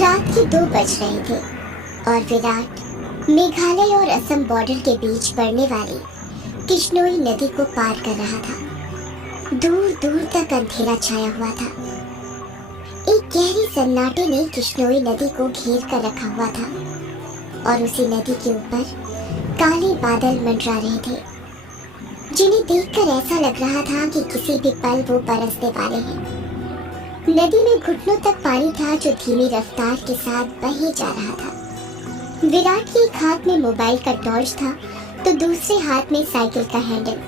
रात के 2 बज रहे थे और विराट मेघालय और असम बॉर्डर के बीच बढ़ने वाली किश्नोई नदी को पार कर रहा था। दूर दूर तक अंधेरा छाया हुआ था। एक गहरी सन्नाटे ने किश्नोई नदी को घेर कर रखा हुआ था और उसी नदी के ऊपर काले बादल मंडरा रहे थे, जिन्हें देखकर ऐसा लग रहा था कि किसी भी पल वो बरसने वाले हैं। नदी में घुटनों तक पानी था जो धीमी रफ्तार के साथ बहे जा रहा था। विराट के एक हाथ में मोबाइल का टॉर्च था तो दूसरे हाथ में साइकिल का हैंडल।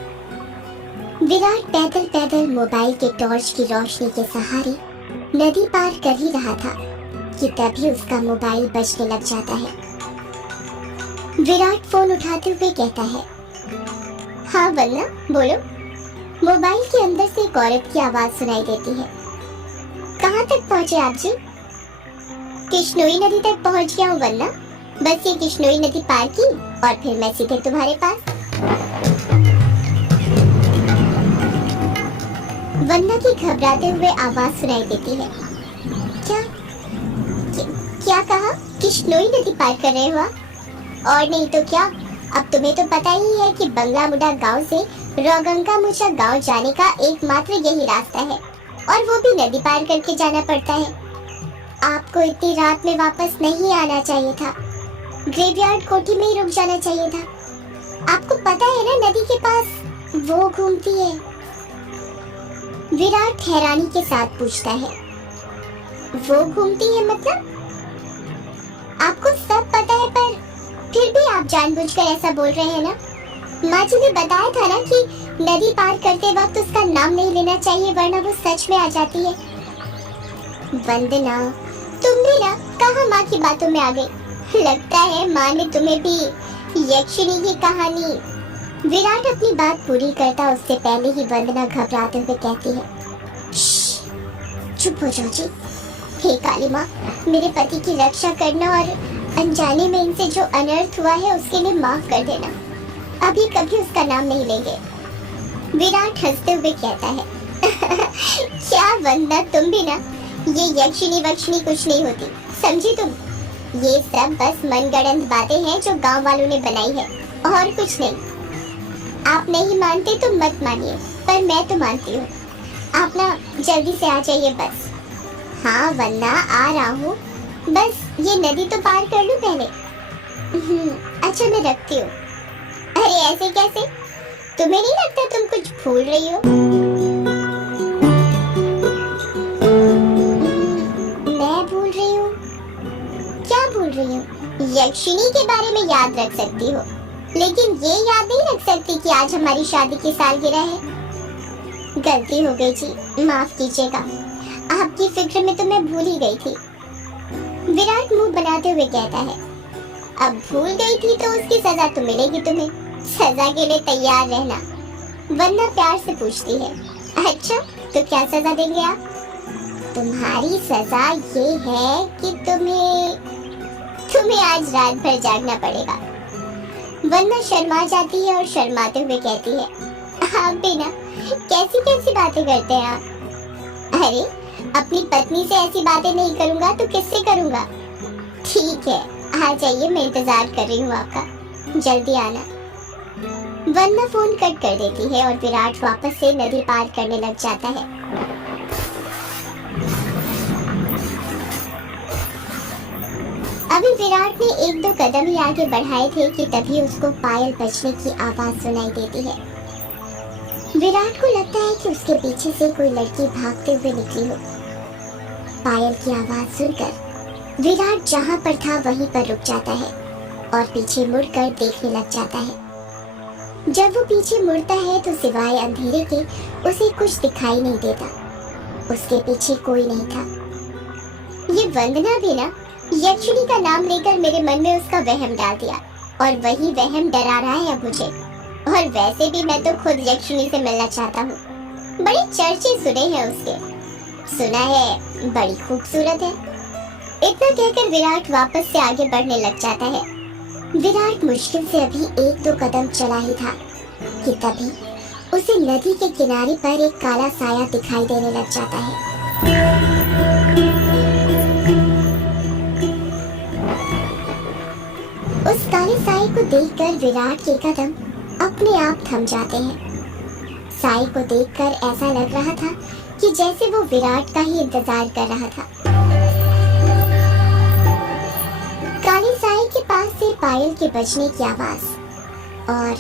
विराट पैदल पैदल मोबाइल के टॉर्च की रोशनी के सहारे नदी पार कर ही रहा था कि तभी उसका मोबाइल बजने लग जाता है। विराट फोन उठाते हुए कहता है, हाँ वन्ना बोलो। मोबाइल के अंदर से एक औरत की आवाज सुनाई देती है। कहाँ तक पहुँचे आप जी? किश्नोई नदी तक पहुँच गया हूँ वन्ना, बस ये किश्नोई नदी पार की और फिर मैं सीधे तुम्हारे पास। वन्ना की घबराते हुए आवाज सुनाई देती है। क्या कहा? किश्नोई नदी पार कर रहे हो आप? और नहीं तो क्या, अब तुम्हें तो पता ही है कि बंगला मुडा गांव से रोगंगा मुचा गांव जाने का एकमात्र यही रास्ता है और वो भी नदी पार करके जाना पड़ता है। आपको इतनी रात में वापस नहीं आना चाहिए था, ग्रेवयार्ड कोठी में ही रुक जाना चाहिए था। आपको पता है ना नदी के पास वो घूमती है। विराट हैरानी के साथ पूछता है, वो घूमती है मतलब? आपको सब पता है पर फिर भी आप जानबूझकर ऐसा बोल रहे हैं ना? माँ जी ने बताया था ना कि नदी पार करते वक्त उसका नाम नहीं लेना चाहिए वरना वो सच में आ जाती है। वंदना, तुम भी ना कहाँ माँ की बातों में आ गई। लगता है माँ ने तुम्हें भी यक्षिणी की कहानी। विराट अपनी बात पूरी करता उससे पहले ही वंदना घबराते हुए कहती है, चुप हो जाओ जी। हे काली माँ, मेरे पति की रक्षा करना और अनजाने में इनसे जो अनर्थ हुआ है उसके लिए माफ कर देना। अभी कभी उसका नाम नहीं लेंगे। विराट हंसते हुए कहता है, क्या वंदना, तुम भी ना, ये यक्षिणी वक्षिणी कुछ नहीं होती, समझी तुम? ये सब बस मनगढ़ंत बातें हैं जो गांव वालों ने बनाई है और कुछ नहीं। आप नहीं मानते तो मत मानिए, पर मैं तो मानती हूँ। आप ना जल्दी से आ जाइए बस। हाँ वन्ना, आ रहा हूँ, बस ये नदी तो पार कर लूं पहले। अच्छा मैं रखती हूँ। अरे ऐसे कैसे? तुम्हें नहीं लगता तुम कुछ भूल रही हो? मैं भूल रही हूँ? क्या भूल रही हूँ? यक्षिणी के बारे में याद रख सकती हो, लेकिन ये याद नहीं रख सकती कि आज हमारी शादी की सालगिरह है। गलती हो गई जी, माफ कीजिएगा। आपकी फिक्र में तो मैं भूल ही गई थी। विराट मुंह बनाते हुए कहता है, अब भूल गई थी तो उसकी सजा तो मिलेगी तुम्हें। सजा के लिए तैयार रहना। वन्ना प्यार से पूछती है, अच्छा तो क्या सजा देंगे आप? तुम्हारी सजा ये है कि तुम्हें आज रात भर जागना पड़ेगा। वन्ना शर्मा जाती है और शर्माते हुए कहती है, आप भी ना कैसी कैसी बातें करते हैं आप। अरे अपनी पत्नी से ऐसी बातें नहीं करूंगा तो किससे करूंगा? ठीक है, आ जाइए, मैं इंतजार कर रही हूँ आपका, जल्दी आना। वन्ना फोन कट कर देती है और विराट वापस से नदी पार करने लग जाता है। अभी विराट ने 1-2 कदम ही आगे बढ़ाए थे कि तभी उसको पायल बजने की आवाज सुनाई देती है। विराट को लगता है कि उसके पीछे से कोई लड़की भागते हुए निकली हो। पायल की आवाज सुनकर विराट जहाँ पर था वहीं पर रुक जाता है और पीछे मुड़कर देखने लग जाता है। जब वो पीछे मुड़ता है तो सिवाय अंधेरे के उसे कुछ दिखाई नहीं देता। उसके पीछे कोई नहीं था। ये वंदना भी ना यक्षिणी का नाम लेकर मेरे मन में उसका वहम डाल दिया और वही वहम डरा रहा है अब मुझे। और वैसे भी मैं तो खुद यक्षिणी से मिलना चाहता हूँ। बड़े चर्चे सुने हैं उसके, सुना है बड़ी खूबसूरत है। इतना कहकर विराट वापस से आगे बढ़ने लग जाता है। विराट मुश्किल से अभी 1-2 कदम चला ही था कि तभी उसे नदी के किनारे पर एक काला साया दिखाई देने लग जाता है। को देखकर विराट के कदम अपने आप थम जाते हैं। साई को देखकर ऐसा लग रहा था कि जैसे वो विराट का ही इंतजार कर रहा था। काली साई के पास से पायल के बजने की आवाज और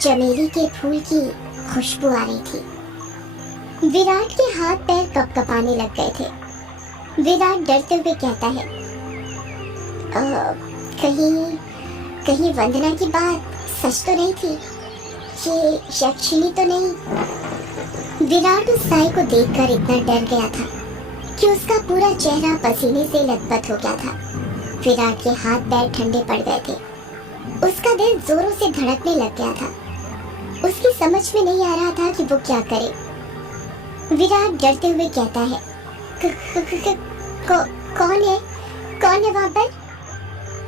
चमेली के फूल की खुशबू आ रही थी। विराट के हाथ पैर कपकपाने लग गए थे। विराट डरते हुए कहता है, कहीं वंदना की बात सच तो नहीं थी? ये यक्षिणी तो नहीं? विराट उस साई को देखकर इतना डर गया था कि उसका पूरा चेहरा पसीने से लथपथ हो गया था। विराट के हाथ पैर ठंडे पड़ गए थे। उसका दिल जोरों से धड़कने लग गया था। उसकी समझ में नहीं आ रहा था कि वो क्या करे। विराट डरते हुए कहता है, कौन है वहां पर?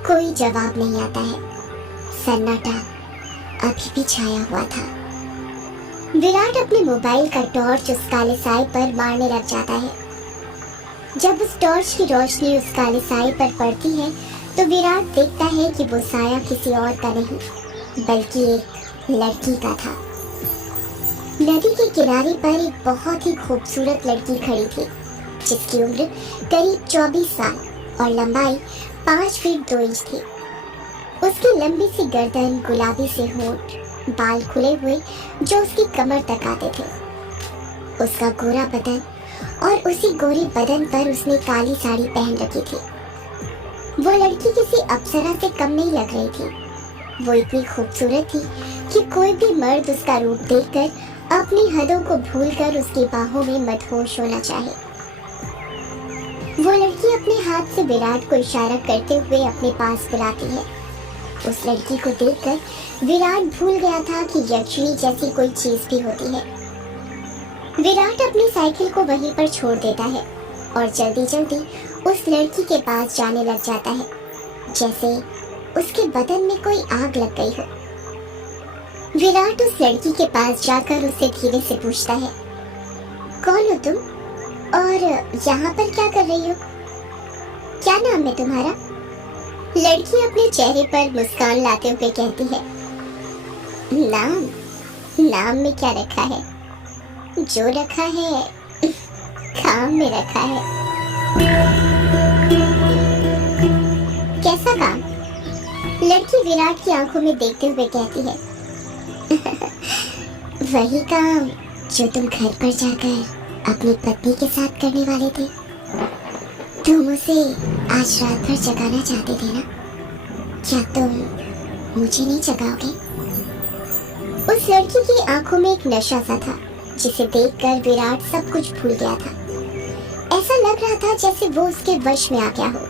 कोई जवाब नहीं आता है। सन्नाटा अभी भी छाया हुआ था। विराट अपने मोबाइल का टॉर्च उस काले साई पर मारने लग जाता है। जब उस टॉर्च की रोशनी उस काले साई पर पड़ती है तो विराट देखता है कि वो साया किसी और का नहीं बल्कि एक लड़की का था। नदी के किनारे पर एक बहुत ही खूबसूरत लड़की खड़ी थी, जिसकी उम्र करीब 24 साल और लंबाई 5 फीट 2 इंच थी। उसकी लंबी सी गर्दन, गुलाबी से होंठ, बाल खुले हुए जो उसकी कमर तक आते थे, उसका गोरा बदन और उसी गोरे बदन पर उसने काली साड़ी पहन रखी थी। वो लड़की किसी अप्सरा से कम नहीं लग रही थी। वो इतनी खूबसूरत थी कि कोई भी मर्द उसका रूप देखकर अपनी हदों को भूलकर उसकी बाहों में मदहोश होना चाहे। वो लड़की अपने हाथ से विराट को इशारा करते हुए अपने पास बुलाती है। उस लड़की को देखकर विराट भूल गया था कि यक्षिणी जैसी कोई चीज भी होती है। विराट अपनी साइकिल को वहीं पर छोड़ देता है और जल्दी जल्दी उस लड़की के पास जाने लग जाता है, जैसे उसके बदन में कोई आग लग गई हो। विराट उस लड़की के पास जाकर उससे धीरे से पूछता है, कौन हो तुम और यहाँ पर क्या कर रही हो? क्या नाम है तुम्हारा? लड़की अपने चेहरे पर मुस्कान लाते हुए कहती है, नाम में क्या रखा है? जो रखा है काम में रखा है। कैसा काम? लड़की विराट की आंखों में देखते हुए कहती है, वही काम जो तुम घर पर जाकर अपनी पत्नी के साथ करने वाले थे। तुम उसे आज रात भर जगाना चाहते थे ना? क्या तुम मुझे नहीं जगाओगे? उस लड़की की आंखों में एक नशा सा था, जिसे देखकर विराट सब कुछ भूल गया था। ऐसा लग रहा था जैसे वो उसके वश में आ गया हो।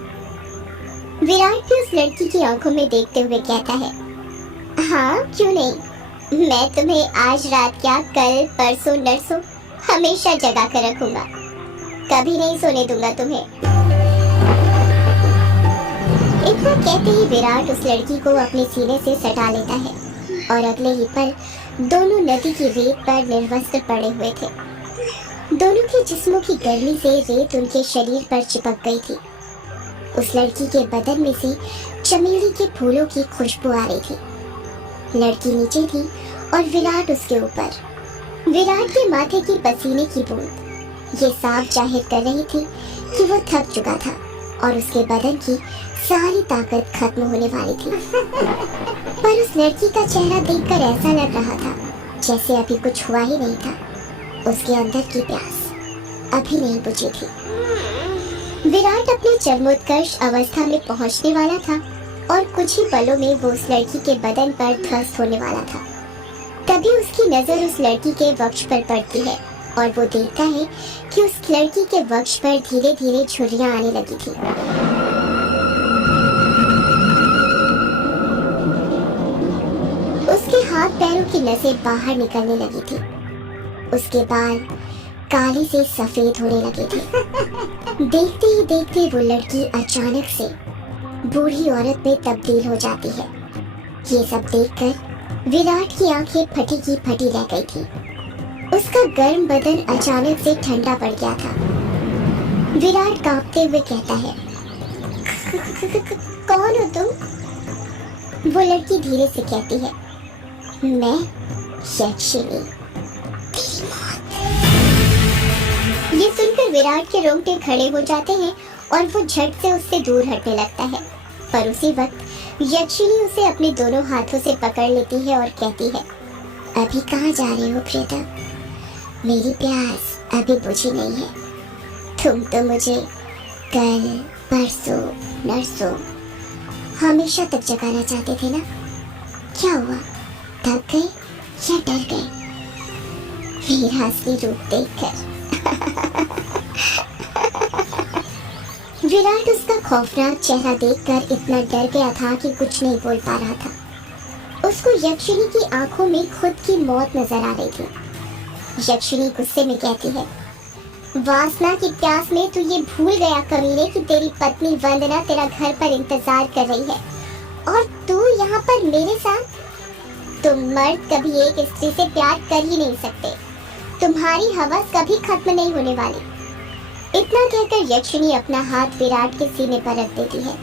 विराट भी उस लड़की की आंखों में देखते हुए कहता है, हाँ क्यों नहीं, मैं तुम्हें आज रात क्या कल परसों नरसों हमेशा जगा कर रखूंगा, कभी नहीं सोने दूंगा तुम्हें। इतना कहते ही विराट उस लड़की को अपने सीने से सटा लेता है और अगले ही पल दोनों नदी की रेत पर निर्वस्त्र पड़े हुए थे। दोनों के जिस्मों की गर्मी से रेत उनके शरीर पर चिपक गई थी। उस लड़की के बदन में से चमेली के फूलों की खुशबू आ रही थी। लड़की नीचे थी और विराट उसके ऊपर। विराट के माथे की पसीने की बूंद ये साफ जाहिर कर रही थी कि वो थक चुका था और उसके बदन की सारी ताकत खत्म होने वाली थी। पर उस लड़की का चेहरा देखकर ऐसा लग रहा था जैसे अभी कुछ हुआ ही नहीं था। उसके अंदर की प्यास अभी नहीं बुझी थी। विराट अपने चरमोत्कर्ष अवस्था में पहुंचने वाला था और कुछ ही पलों में वो उस लड़की के बदन पर ध्वस्त होने वाला था। तभी उसकी नजर उस लड़की के वक्ष पर पड़ती है और वो देखता है कि उस लड़की के वक्ष पर धीरे धीरे झुर्रियां आने लगी थी। उसके हाथ पैरों की नसें बाहर निकलने लगी थी। उसके बाल काले से सफेद होने लगे थे। देखते ही देखते वो लड़की अचानक से बूढ़ी औरत में तब्दील हो जाती है। ये सब देखकर विराट की आंखें फटी की फटी रह गई थी। उसका गर्म बदन अचानक से ठंडा पड़ गया था। विराट कांपते हुए कहता है, कौन हो तुम? वो लड़की धीरे से कहती है, मैं यक्षिणी। ये सुनकर विराट के रोंगटे खड़े हो जाते हैं और वो झट से उससे दूर हटने लगता है। पर उसी वक्त यक्षिणी उसे अपने दोनों हाथों से पकड़ लेती है और कहती है, अभी कहाँ जा रहे हो प्रियतम? मेरी प्यास अभी बुझी नहीं है। तुम तो मुझे कल परसों नरसों हमेशा तक जगाना चाहते थे ना? क्या हुआ, थक गए या डर गए मेरा असली रूप देखकर? विराट उसका खौफनाक चेहरा देखकर इतना डर गया था कि कुछ नहीं बोल पा रहा था। उसको यक्षिणी की आंखों में खुद की मौत नजर आ रही थी। यक्षिणी गुस्से में कहती है, वासना की प्यास में तू ये भूल गया कमीने कि तेरी पत्नी वंदना तेरा घर पर इंतजार कर रही है और तू यहाँ पर मेरे साथ? तुम मर्द कभी एक स्त्री से प्यार कर ही नहीं सकते। तुम्हारी हवस कभी खत्म नहीं होने वाली। इतना कहकर यक्षिणी अपना हाथ विराट के सीने पर रख देती है।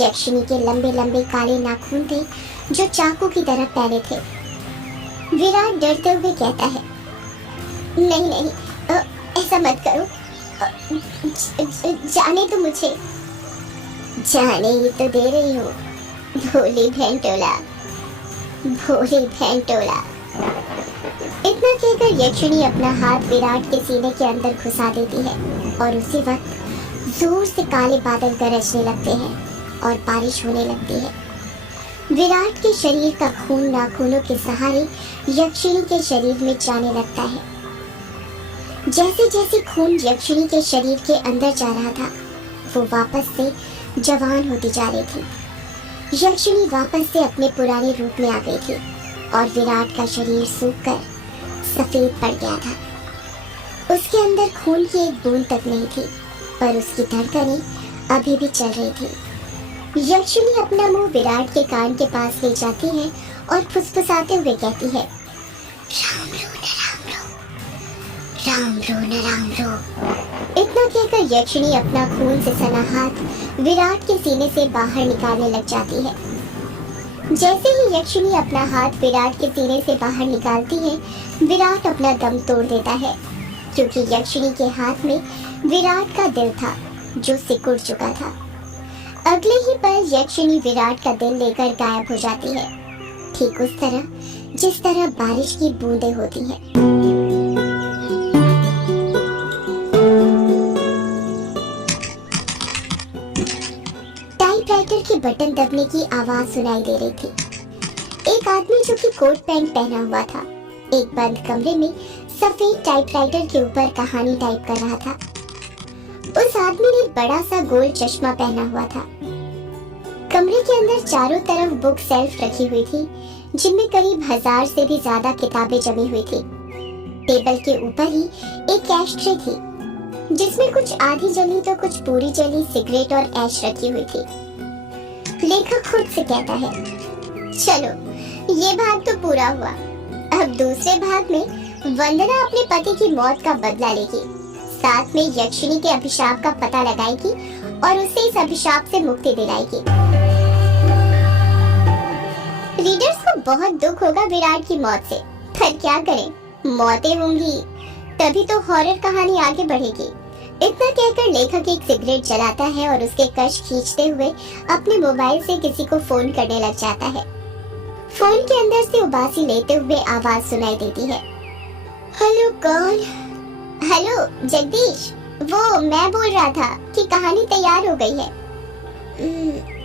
यक्षिणी के लंबे लंबे काले नाखून थे जो चाकू की तरह पैने थे। विराट डरते हुए कहता है, नहीं नहीं, ऐसा मत करो। जाने तो मुझे। जाने ही तो दे रही हूँ, भोली भेंटोला, भोली भेंटोला। इतना कहकर यक्षिणी अपना हाथ विराट के सीने के अंदर घुसा देती है और उसी वक्त जोर से काले बादल गरजने लगते हैं और बारिश होने लगती है। विराट के शरीर का खून नाखूनों के सहारे यक्षिणी के शरीर में जाने लगता है। जैसे जैसे खून यक्षिणी के शरीर के अंदर जा रहा था, वो वापस से जवान होती जा रही थी। यक्षिणी वापस से अपने पुराने रूप में आ गई थी और विराट का शरीर सूखकर सफेद पड़ गया था। उसके अंदर खून की एक बूंद तक नहीं थी, पर उसकी धड़कनें अभी भी चल रही थी। यक्षिणी अपना मुंह विराट के कान के पास ले जाती है और फुसफुसाते हुए कहती है, राम रो न राम रो, राम रो न राम रो। इतना कहकर यक्षिणी अपना खून से सना हाथ विराट के सीने से बाहर निकालने लग जाती है। जैसे ही यक्षिणी अपना हाथ विराट के सीने से बाहर निकालती है, विराट अपना दम तोड़ देता है, क्योंकि यक्षिणी के हाथ में विराट का दिल था जो सिकुड़ चुका था। अगले ही पल यक्षिणी विराट का दिल लेकर गायब हो जाती है, ठीक उस तरह जिस तरह बारिश की बूंदें होती हैं। टाइपराइटर के बटन दबने की आवाज सुनाई दे रही थी। एक आदमी जो कि कोट पैंट पहना हुआ था, एक बंद कमरे में सफेद टाइपराइटर के ऊपर कहानी टाइप कर रहा था। उस आदमी ने बड़ा सा गोल चश्मा पहना हुआ था। कमरे के अंदर चारों तरफ बुक सेल्फ रखी हुई थी, जिनमें करीब 1000 से भी ज्यादा किताबें जमी हुई थी। टेबल के ऊपर ही एक कैश ट्रे थी, जिसमें कुछ आधी जली तो कुछ पूरी जली सिगरेट और ऐश रखी हुई थी। लेखक खुद से कहता है, चलो ये भाग तो पूरा हुआ, अब दूसरे भाग में वंदना अपने पति की मौत का बदला लेगी, साथ में यक्षिणी के अभिशाप का पता लगाएगी और उसे इस अभिशाप से मुक्ति दिलाएगी। रीडर्स को बहुत दुख होगा विराट की मौत से, पर क्या करें, मौतें होंगी तभी तो हॉरर कहानी आगे बढ़ेगी। इतना कहकर लेखक एक सिगरेट जलाता है और उसके कश खींचते हुए अपने मोबाइल से किसी को फोन करने लग जाता है। फोन के अंदर से उबासी लेते हुए आवाज सुनाई देती है, हेलो कौन? हेलो जगदीश, वो मैं बोल रहा था कि कहानी तैयार हो गई है।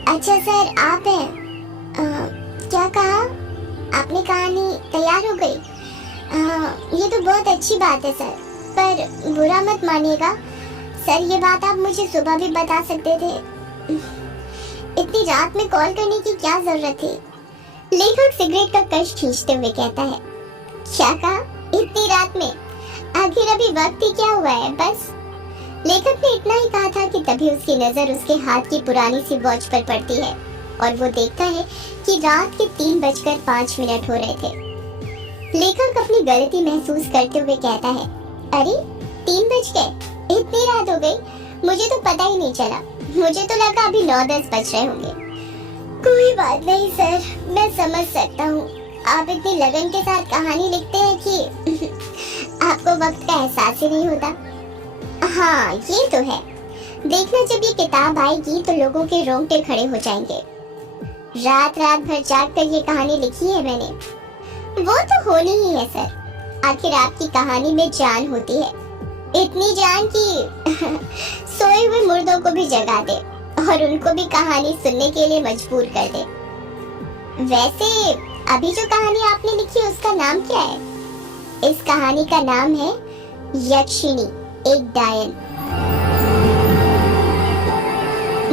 अच्छा सर, आप हैं? क्या कहा आपने? कहानी तैयार हो गई? ये तो बहुत अच्छी बात है सर, पर बुरा मत मानिएगा सर, ये बात आप मुझे सुबह भी बता सकते थे। इतनी रात में कॉल करने की क्या जरूरत थी? लेखक सिगरेट का कश खींचते हुए कहता है, क्या कहा इतनी रात में? आखिर अभी वक्त ही क्या हुआ है बस। लेखक ने इतना ही कहा था कि तभी उसकी नजर उसके हाथ की पुरानी सी वॉच पर पड़ती है और वो देखता है कि रात के 3:05 हो रहे थे। लेखक अपनी गलती महसूस करते हुए कहता है, अरे 3 बज गए, इतनी रात हो गई, मुझे तो पता ही नहीं चला, मुझे तो लगा अभी 9-10 बज रहे होंगे। कोई बात नहीं सर, मैं समझ सकता हूँ। आप इतनी लगन के साथ कहानी लिखते हैं कि आपको वक्त का एहसास ही नहीं होता। हाँ ये तो है, देखना जब ये किताब आएगी तो लोगों के रोंगटे खड़े हो जाएंगे। रात रात भर जाग कर ये कहानी लिखी है मैंने। वो तो होनी ही है सर, आखिर आपकी कहानी में जान होती है, इतनी जान कि सोए हुए मुर्दों को भी जगा दे और उनको भी कहानी सुनने के लिए मजबूर कर दे। वैसे अभी जो कहानी आपने लिखी उसका नाम क्या है? इस कहानी का नाम है यक्षिणी, एक डायन।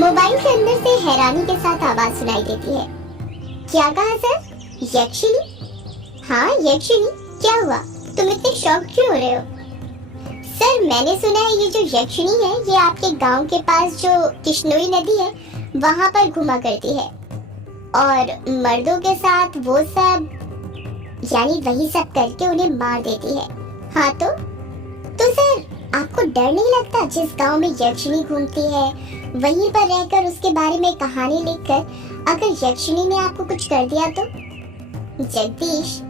मोबाइल के अंदर से हैरानी के साथ आवाज सुनाई देती है। क्या कहा सर? यक्षिणी? हाँ यक्षिणी, क्या हुआ? तुम इतने शॉक क्यों हो रहे हो? सर मैंने सुना है ये जो यक्षिणी है ये आपके गांव के पास जो किश्नोई नदी है वहां पर घुमा करती है और मर्दों के साथ वो सब, यानी वही सब करके उन्हें मार देती है। हाँ तो सर आपको डर नहीं लगता जिस गांव में यक्षिणी घूमती है वहीं पर रहकर उसके बारे में कहानी लिखकर अगर यक्षिणी ने आपको कुछ कर दिया तो? जगदीश,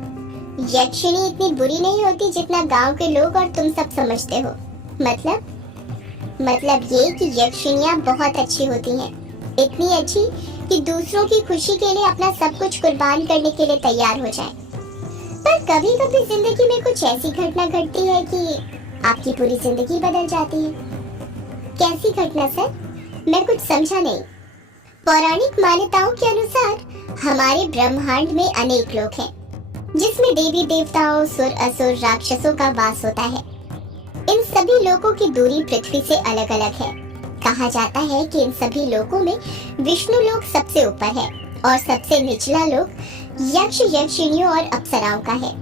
यक्षिणी इतनी बुरी नहीं होती जितना गांव के लोग और तुम सब समझते हो। मतलब ये कि यक्षिणियां बहुत अच्छी होती हैं, इतनी अच्छी कि दूसरों की खुशी के लिए अपना सब कुछ कुर्बान करने के लिए तैयार हो जाएं। पर कभी कभी जिंदगी में कुछ ऐसी घटना घटती है कि आपकी पूरी जिंदगी बदल जाती है। कैसी घटना सर? मैं कुछ समझा नहीं। पौराणिक मान्यताओं के अनुसार हमारे ब्रह्मांड में अनेक लोक हैं, जिसमें देवी देवताओं, सुर असुर, राक्षसों का वास होता है। इन सभी लोकों की दूरी पृथ्वी से अलग अलग है। कहा जाता है कि इन सभी लोकों में विष्णु लोक सबसे ऊपर है और सबसे निचला लोक यक्ष, यक्षिणियों और अप्सराओं का है,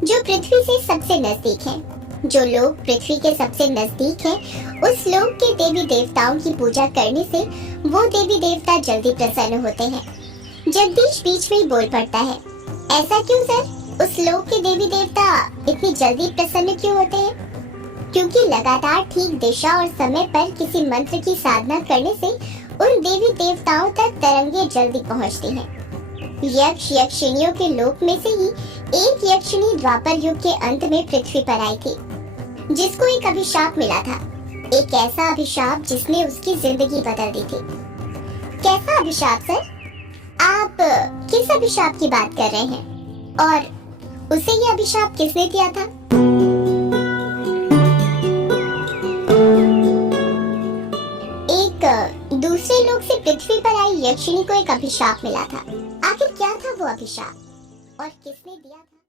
जो पृथ्वी से सबसे नजदीक है। जो लोग पृथ्वी के सबसे नजदीक हैं, उस लोक के देवी देवताओं की पूजा करने से वो देवी देवता जल्दी प्रसन्न होते हैं। जगदीश बीच में ही बोल पड़ता है, ऐसा क्यों सर? उस लोक के देवी देवता इतनी जल्दी प्रसन्न क्यों होते हैं? क्योंकि लगातार ठीक दिशा और समय पर किसी मंत्र की साधना करने से उन देवी देवताओं तक तरंगे जल्दी पहुंचती हैं। यक्ष यक्षिणियों के लोक में से ही एक यक्षिणी द्वापर युग के अंत में पृथ्वी पर आई थी, जिसको एक अभिशाप मिला था। एक ऐसा अभिशाप जिसने उसकी जिंदगी बदल दी थी। कैसा अभिशाप सर? आप किस अभिशाप की बात कर रहे हैं और उसे ये अभिशाप किसने दिया था? एक दूसरे लोक से पृथ्वी पर आई यक्षिणी को एक अभिशाप मिला था। आखिर क्या था वो अभिशाप और किसने दिया था?